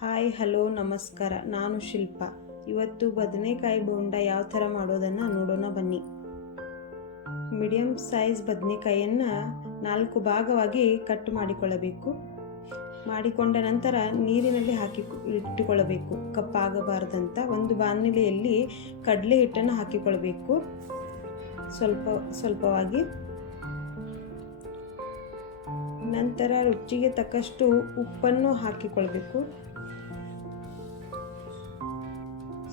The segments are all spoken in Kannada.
ಹಾಯ್ ಹಲೋ ನಮಸ್ಕಾರ, ನಾನು ಶಿಲ್ಪ. ಇವತ್ತು ಬದನೆಕಾಯಿ ಬೋಂಡ ಯಾವ ಥರ ಮಾಡೋದನ್ನು ನೋಡೋಣ ಬನ್ನಿ. ಮೀಡಿಯಂ ಸೈಜ್ ಬದನೆಕಾಯಿಯನ್ನು 4 ಭಾಗವಾಗಿ ಕಟ್ ಮಾಡಿಕೊಳ್ಳಬೇಕು. ಮಾಡಿಕೊಂಡ ನಂತರ ನೀರಿನಲ್ಲಿ ಹಾಕಿ ಇಟ್ಟುಕೊಳ್ಳಬೇಕು, ಕಪ್ಪಾಗಬಾರದಂತ. ಒಂದು ಬಾಣಲೆಯಲ್ಲಿ ಕಡಲೆ ಹಿಟ್ಟನ್ನು ಹಾಕಿಕೊಳ್ಳಬೇಕು, ಸ್ವಲ್ಪವಾಗಿ. ನಂತರ ರುಚಿಗೆ ತಕ್ಕಷ್ಟು ಉಪ್ಪನ್ನು ಹಾಕಿಕೊಳ್ಬೇಕು.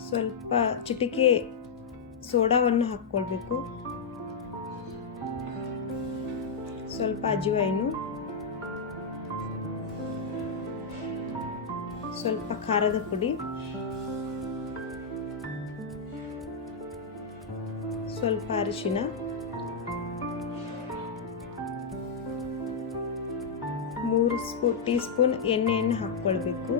ಸ್ವಲ್ಪ ಚಿಟಿಕೆ ಸೋಡಾವನ್ನು ಹಾಕ್ಕೊಳ್ಬೇಕು. ಸ್ವಲ್ಪ ಅಜ್ವೈನು, ಸ್ವಲ್ಪ ಖಾರದ ಪುಡಿ, ಸ್ವಲ್ಪ ಅರಿಶಿನ, ಮೂರು ಟೀ ಸ್ಪೂನ್ ಎಣ್ಣೆಯನ್ನು ಹಾಕ್ಕೊಳ್ಬೇಕು.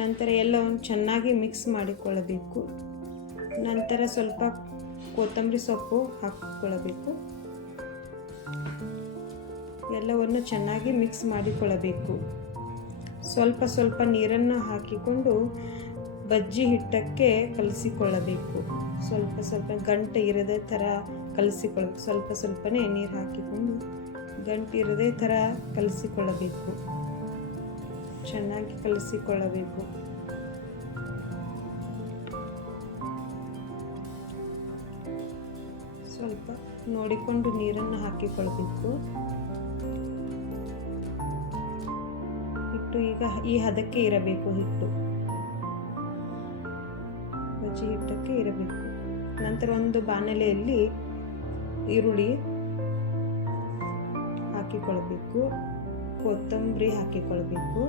ನಂತರ ಎಲ್ಲವನ್ನು ಚೆನ್ನಾಗಿ ಮಿಕ್ಸ್ ಮಾಡಿಕೊಳ್ಳಬೇಕು. ನಂತರ ಸ್ವಲ್ಪ ಕೊತ್ತಂಬರಿ ಸೊಪ್ಪು ಹಾಕಿಕೊಳ್ಳಬೇಕು. ಎಲ್ಲವನ್ನು ಚೆನ್ನಾಗಿ ಮಿಕ್ಸ್ ಮಾಡಿಕೊಳ್ಳಬೇಕು. ಸ್ವಲ್ಪ ನೀರನ್ನು ಹಾಕಿಕೊಂಡು ಬಜ್ಜಿ ಹಿಟ್ಟಕ್ಕೆ ಕಲಸಿಕೊಳ್ಳಬೇಕು. ಸ್ವಲ್ಪ ಗಂಟು ಇರದೇ ಥರ ಕಲಸಿಕೊಳ್ಳಬೇಕು. ಸ್ವಲ್ಪನೇ ನೀರು ಹಾಕಿಕೊಂಡು ಗಂಟು ಇರದೇ ಥರ ಕಲಸಿಕೊಳ್ಳಬೇಕು. ಚೆನ್ನಾಗಿ ಕಲಸಿಕೊಳ್ಳಬೇಕು. ಸ್ವಲ್ಪ ನೋಡಿಕೊಂಡು ನೀರನ್ನು ಹಾಕಿಕೊಳ್ಳಬೇಕು. ಹಿಟ್ಟು ಈಗ ಈ ಹದಕ್ಕೆ ಇರಬೇಕು. ಹಿಟ್ಟು ಬಜ್ಜಿ ಹಿಟ್ಟಕ್ಕೆ ಇರಬೇಕು. ನಂತರ ಒಂದು ಬಾಣಲೆಯಲ್ಲಿ ಈರುಳ್ಳಿ ಹಾಕಿಕೊಳ್ಳಬೇಕು, ಕೊತ್ತಂಬರಿ ಹಾಕಿಕೊಳ್ಳಬೇಕು,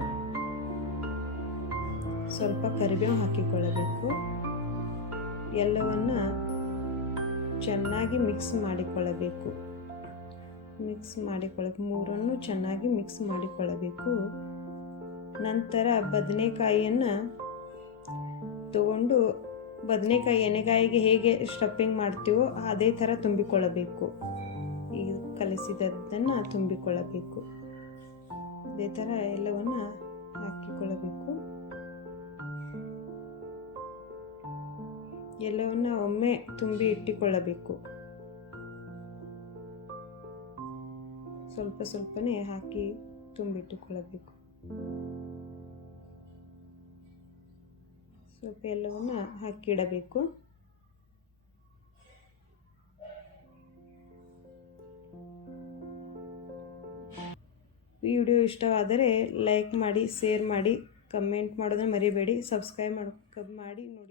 ಸ್ವಲ್ಪ ಕರಿಬೇವು ಹಾಕಿಕೊಳ್ಳಬೇಕು. ಎಲ್ಲವನ್ನ ಚೆನ್ನಾಗಿ ಮಿಕ್ಸ್ ಮಾಡಿಕೊಳ್ಳಬೇಕು. ಮೂರನ್ನು ಚೆನ್ನಾಗಿ ಮಿಕ್ಸ್ ಮಾಡಿಕೊಳ್ಳಬೇಕು. ನಂತರ ಬದನೆಕಾಯಿಯನ್ನು ತಗೊಂಡು ಬದನೆಕಾಯಿ ಎಣ್ಣೆಗಾಯಿಗೆ ಹೇಗೆ ಸ್ಟಫಿಂಗ್ ಮಾಡ್ತೀವೋ ಅದೇ ಥರ ತುಂಬಿಕೊಳ್ಳಬೇಕು. ಈ ಕಲಸಿದನ್ನು ತುಂಬಿಕೊಳ್ಳಬೇಕು. ಅದೇ ಥರ ಎಲ್ಲವನ್ನು ಹಾಕಿಕೊಳ್ಳಬೇಕು. ಎಲ್ಲವನ್ನು ಒಮ್ಮೆ ತುಂಬಿ ಇಟ್ಟುಕೊಳ್ಳಬೇಕು. ಸ್ವಲ್ಪನೇ ಹಾಕಿ ತುಂಬಿಟ್ಟುಕೊಳ್ಳಬೇಕು. ಸ್ವಲ್ಪ ಎಲ್ಲವನ್ನು ಹಾಕಿಡಬೇಕು. ವಿಡಿಯೋ ಇಷ್ಟವಾದರೆ ಲೈಕ್ ಮಾಡಿ, ಶೇರ್ ಮಾಡಿ, ಕಮೆಂಟ್ ಮಾಡೋದನ್ನು ಮರಿಬೇಡಿ. ಸಬ್ಸ್ಕ್ರೈಬ್ ಮಾಡಿ ನೋಡಿ.